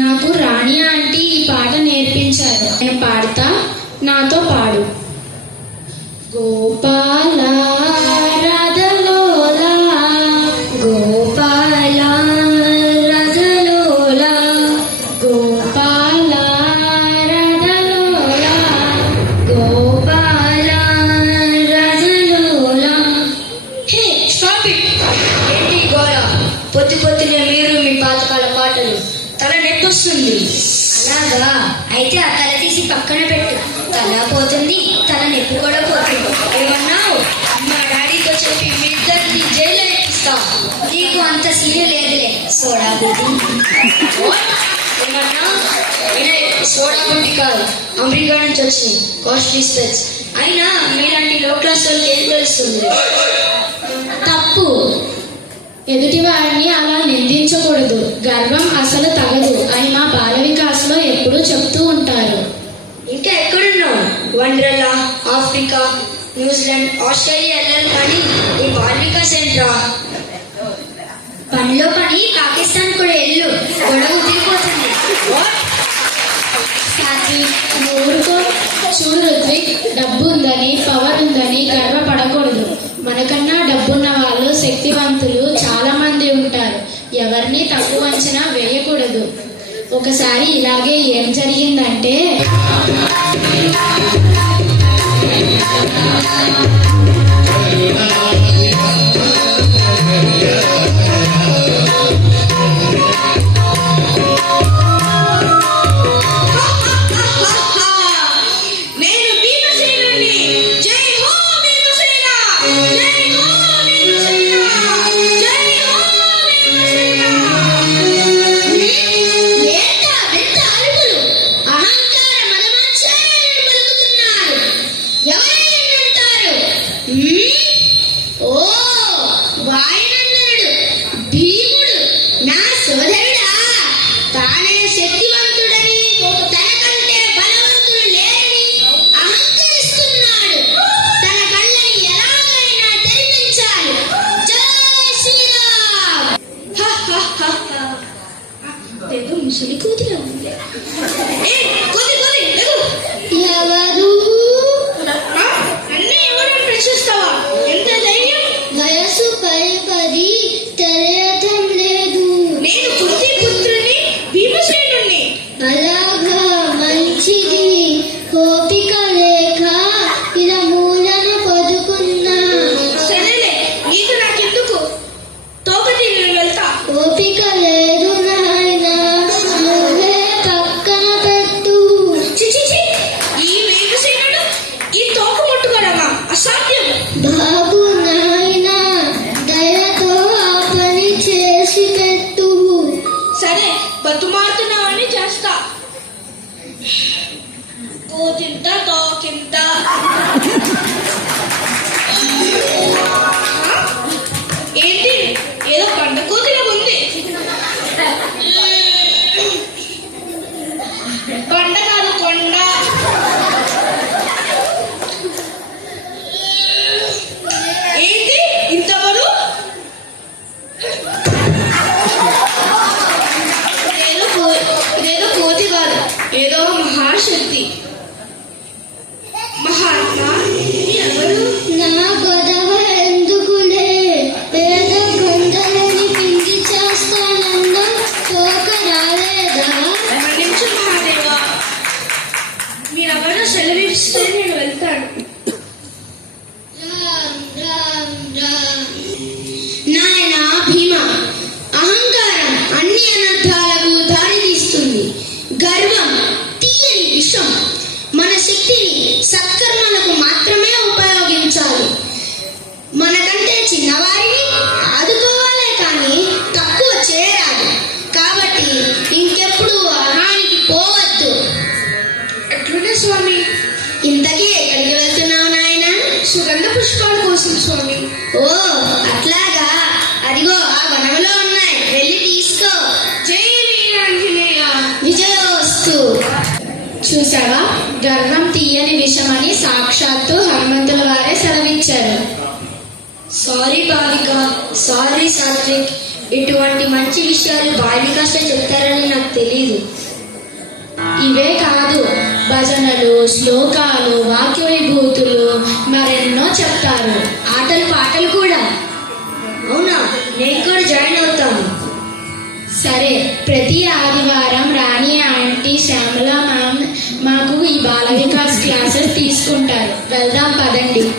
నాకు రాణి ఆంటీ ఈ పాట నేర్పించారు. నేను పాడతా, నాతో పాడు. గోపాల రాధలోలా గోపాల రాధలోలా గోపాల రాధలోలా గోపాల రాధలోలా. హే స్టాప్ ఇట్. ఏంటి గోల? పొద్దునే మీరు మీ పాతకాల పాటలు. తల నొప్పొస్తుంది. అలాగా? అయితే ఆ తల తీసి పక్కన పెట్టు. తల పోతుంది, తల నొప్పి కూడా పోతుంది. ఏమన్నావు? మా డాడీతో చెప్పి మీ ఇద్దరిని జైల్లో ఎక్కిస్తా. నీకు అంత సీన్ లేదులే సోడా బుద్ధి. ఏమన్నా? సోడా బుద్ధి కాదు, అమెరికా నుంచి వచ్చింది కాస్ట్లీ స్పెట్స్. అయినా మీలాంటి లో క్లాస్ వాళ్ళకి ఏం తెలుస్తుంది? తప్పు. ఎదుటి వారిని అలా నిందించకూడదు. గర్వం అసలు తగదు అని మా బాల వికాస్లో ఎప్పుడూ చెప్తూ ఉంటారు. ఇంకా ఎక్కడున్నావు? వండర్లా, ఆఫ్రికా, న్యూజిలాండ్, ఆస్ట్రేలియా వెళ్ళాలి కానీ ఈ బాల వికాస్ ఏంట్రా? పనిలో పని పాకిస్తాన్ కూడా వెళ్ళు, గొడవ ఉదిరిపోతుంది. ఊరుకో. చూడు రుత్విక్, డబ్బు ఉందని పవర్ ఉందని గర్వపడకూడదు. మనకన్నా డబ్బున్న వాళ్ళు శక్తివంతులు చాలా మంది ఉంటారు. ఎవరిని తక్కువ అంచనా వేయకూడదు. ఒకసారి ఇలాగే ఏం జరిగిందంటే, భీముడు నా సోదరుడా, తానే శక్తివంతుడని, తనకంటే బలవంతుడు లేరని అహంకరిస్తున్నాడు. తన కళ్ళని ఎలాగైనా తెరిపించాలి. జై శ్రీరామ్. పెద్ద ముసలి కూతురు ఎవరు? అన్నీ ఎవరు ప్రశ్నిస్తావా? సుగంధ పుష్పాల కోసం స్వామి. ఓ అట్లాగా, అదిగో ఆ వనంలో ఉన్నాయి, వెళ్ళి తీసుకో. జై వీరాంజనేయ. విజయోస్తు. చూసావా, గర్వం తీయని విషమని సాక్షాత్తు హనుమంతుల వారే సెలవిచ్చారు. సారీ భావిక, సారీ సాత్విక్, ఇటువంటి మంచి విషయాలు భావికాస్తే చెప్తారని నాకు తెలీదు. ఇవే కాదు, భజనలు, శ్లోకాలు, వాక్య విభూతులు మరెన్నో చెప్తారు. ఆటలు పాటలు కూడా. అవునా, నేను కూడా జాయిన్ అవుతాను. సరే, ప్రతి ఆదివారం రాణి ఆంటీ, శ్యామల మ్యామ్ మాకు ఈ బాల వికాస్ క్లాసెస్ తీసుకుంటారు. వెళ్దాం పదండి.